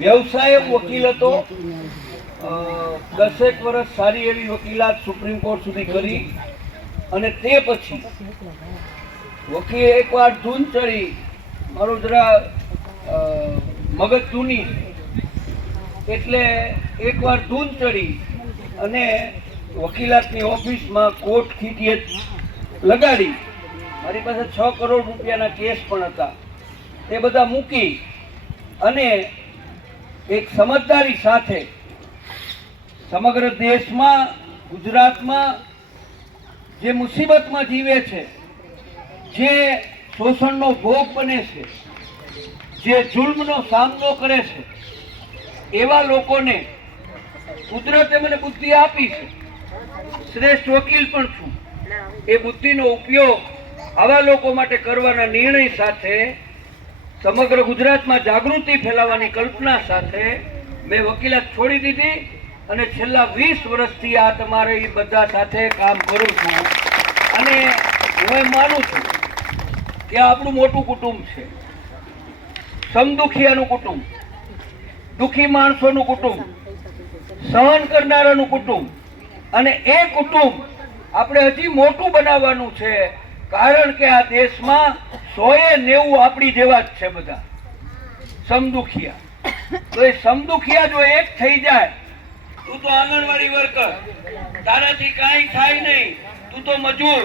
વ્યવસાય વકીલ હતો દસેક વર્ષ સારી એવી વકીલાત સુપ્રીમ કોર્ટ સુધી કરી અને તે પછી વકીલ એકવાર ધૂન ચડી, મારું જરા મગજ જૂની. એટલે એકવાર ધૂન ચડી અને વકીલાતની ઓફિસમાં કોર્ટ ખીટીએ લગાડી. મારી પાસે છ કરોડ રૂપિયાના કેસ પણ હતા. તે બધા મૂકી અને એક સમજદારી સાથે સમગ્ર દેશમાં, ગુજરાતમાં જે મુસીબતમાં જીવે છે, જે શોષણનો ભોગ બને છે, જે જુલ્મનો સામનો કરે છે, એવા લોકોને કુદરતે મને બુદ્ધિ આપી છે. શ્રેષ્ઠ વકીલ પણ છું. એ બુદ્ધિનો ઉપયોગ આવા લોકો માટે કરવાના નિર્ણય સાથે સમગ્ર ગુજરાતમાં જાગૃતિ ફેલાવવાની કલ્પના સાથે મેં વકીલાત છોડી દીધી અને છેલ્લા વીસ વર્ષથી આ તમારે એ બધા સાથે કામ કરું છું. અને હું એમ માનું છું કે આપણું મોટું કુટુંબ છે. સમદુખિયાનું કુટુંબ, દુખી માણસોનું કુટુંબ, સહન કરનારાનું કુટુંબ અને એ કુટુંબ આપણે હજી મોટું બનાવવાનું છે કારણ કે આ દેશમાં સોએ નેવું આપણી જેવા જ છે બધા. સમદુખિયા. તો એ સમદુખિયા જો એક થઈ જાય, તું તો આંગણવાડી વર્કર. તારાથી કાંઈ થાય નહીં, તું તો મજૂર.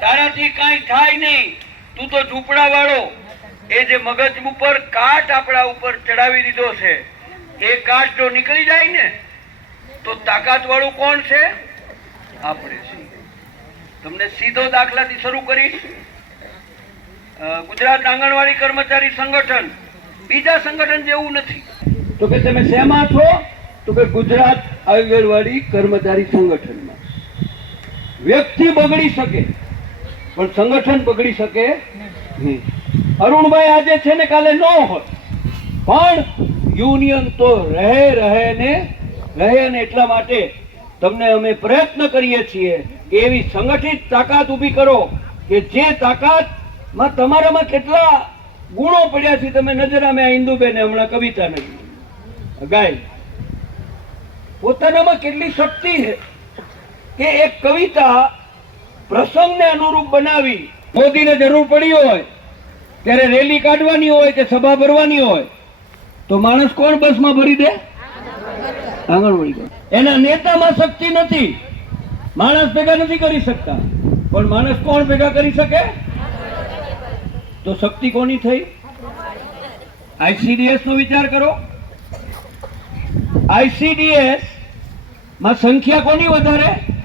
તારાથી કાંઈ થાય નહીં, તું તો ઝૂંપડા વાળો એ જે મગજ ઉપર કાટ આપણા ઉપર ચડાવી દીધો છે, એ કાટ જો નીકળી જાય ને, તો તાકાત વાળું કોણ છે? આપણે છીએ. તમને સીધો દાખલાથી શરૂ કરીશ. ગુજરાત આંગણવાડી કર્મચારી સંગઠન. બીજા સંગઠન જેવું નથી. તો કે તમે શેમાં છો? તો કે ગુજરાત આંગણવાડી કર્મચારી સંગઠનમાં. વ્યક્તિ બગડી શકે, પણ સંગઠન બગડી શકે અરુણભાઈ આજે છે ને કાલે ન હોત પણ યુનિયન તો રહે રહે ને રહે ને એટલા માટે તમને અમે પ્રયત્ન કરીએ છીએ કે એવી સંગઠિત તાકાત ઊભી કરો કે જે તાકાતમાં તમારામાં કેટલા ગુણો પડ્યા છે તમે નજર અમે આ ઇન્દુબેને હમણાં કવિતા નથી. ગાય પોતાનામાં કેટલી શક્તિ છે કે એક કવિતા પ્રસંગને અનુરૂપ બનાવી. મોદીને જરૂર પડી હોય, ત્યારે રેલી કાઢવાની હોય કે સભા ભરવાની હોય, તો માણસ કોણ બસમાં ભરી દે? આંગણવાડી? એના નેતામાં શક્તિ નથી. માણસ ભેગા નથી કરી શકતા. પણ માણસ કોણ ભેગા કરી શકે? તો શક્તિ કોની થઈ? આઈસીડીએસ નો વિચાર કરો. આઈસીડીએસમાં સંખ્યા કોની વધારે?